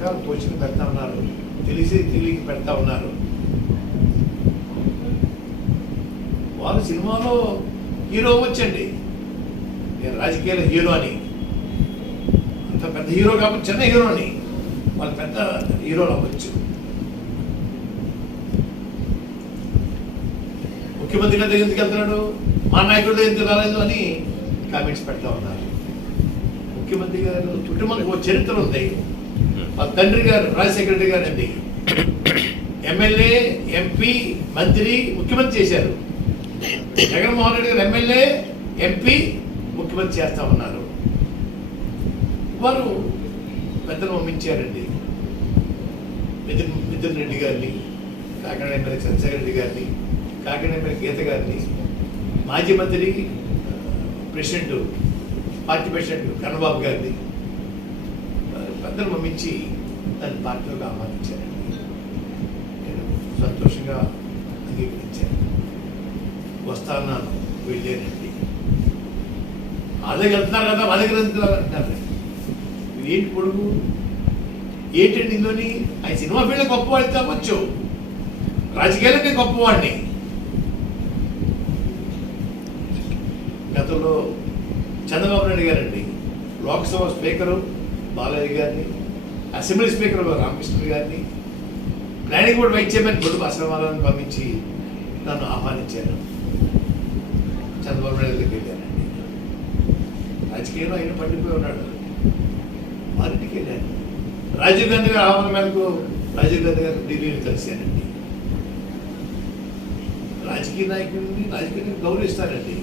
రకరకాల పోస్టులు పెడతా ఉన్నారు. తెలిసి తెలియక పెడతా ఉన్నారు. వాళ్ళు సినిమాలో హీరో వచ్చండి నేను రాజకీయాల హీరో అని. అంత పెద్ద హీరో కాబట్టి చిన్న హీరో అని. వాళ్ళు పెద్ద హీరోలు అవ్వచ్చు. ముఖ్యమంత్రి గారి ఎందుకు వెళ్తున్నాడు? మా నాయకుడు ఎందుకు రాలేదు అని కామెంట్స్ పెడతా ఉన్నారు. ముఖ్యమంత్రి గారు చుట్టూ ఓ చరిత్ర ఉంది. వాళ్ళ తండ్రి గారు రాజశేఖర రెడ్డి గారు అండి ఎమ్మెల్యే ఎంపీ మంత్రి ముఖ్యమంత్రి చేశారు. జగన్మోహన్ రెడ్డి గారు ఎమ్మెల్యే ఎంపీ ముఖ్యమంత్రి చేస్తా ఉన్నారు. వారు పెద్దలు పంపించారండి. మిథున్ మిథున్ రెడ్డి గారిని కాకినాడ ఎమ్మెల్యే చంద్రశేఖర రెడ్డి గారిని కాకినాడ ఎమ్మెల్యే గీత గారిని మాజీ మంత్రి ప్రెసిడెంట్ పార్టీ ప్రెసిడెంట్ కన్నబాబు గారిని పెద్దలు మమ్మించి దాన్ని పార్టీలోకి ఆహ్వానించారండి నేను సంతోషంగా అంగీకరించాను వస్తాను వెళ్ళానండి. మా దగ్గర వెళ్తున్నారు కదా మా దగ్గర వెళ్తున్నారు ఏంటి కొడుకు? ఏంటండి ఇందులోని? ఆయన సినిమా ఫీల్డ్ గొప్పవాడికి అవ్వచ్చు రాజకీయాలకు గొప్పవాడిని. గతంలో చంద్రబాబు నాయుడు గారండి. లోక్సభ స్పీకరు బాలయ్య గారిని అసెంబ్లీ స్పీకర్ రామకృష్ణ గారిని ప్లానింగ్ బోర్డు వైస్ చైర్మన్ గొడుగు అసలమాలను పంపించి నన్ను ఆహ్వానించారు. చంద్రబాబు నాయుడు దగ్గరికి వెళ్ళానండి రాజకీయంలో ఆయన పండిపోయి ఉన్నాడు. వారింటికి వెళ్ళాను. రాజీవ్ గాంధీ గారి ఆహ్వానం మేరకు రాజీవ్ గాంధీ గారు ఢిల్లీని కలిశానండి. రాజకీయ నాయకుడిని రాజకీయ గౌరవిస్తారండి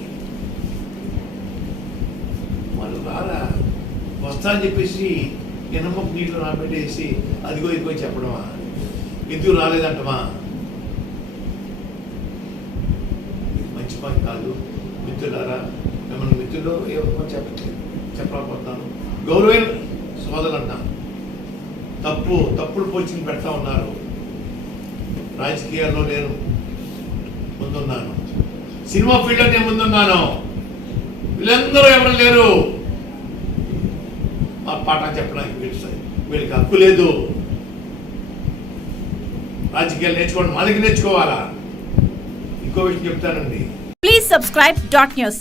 వాళ్ళు రారా వస్తా అని చెప్పేసి ఎనమ్మకు నీళ్ళు రాబెట్టేసి అదిగో ఇదిగో చెప్పడమా? ఎందుకు రాలేదంటమా? మంచి పని కాదు. మిత్రులారా మిమ్మల్ని మిత్రులు ఏమో చెప్ప చెప్పలేకపోతాను గౌరవైన సోదరులు తప్పు తప్పుడు పోచింగ్ పెడతా ఉన్నారు. రాజకీయాల్లో నేను ముందున్నాను. సినిమా ఫీల్డ్లో నేను ముందున్నాను. వీళ్ళందరూ ఎవరు లేరు? మా పాట చెప్పడానికి వీళ్ళు వీళ్ళకి హక్కు లేదు. రాజకీయాలు నేర్చుకోండి మనకి నేర్చుకోవాలా? ఇంకో విషయం చెప్తానండి. Please subscribe dot news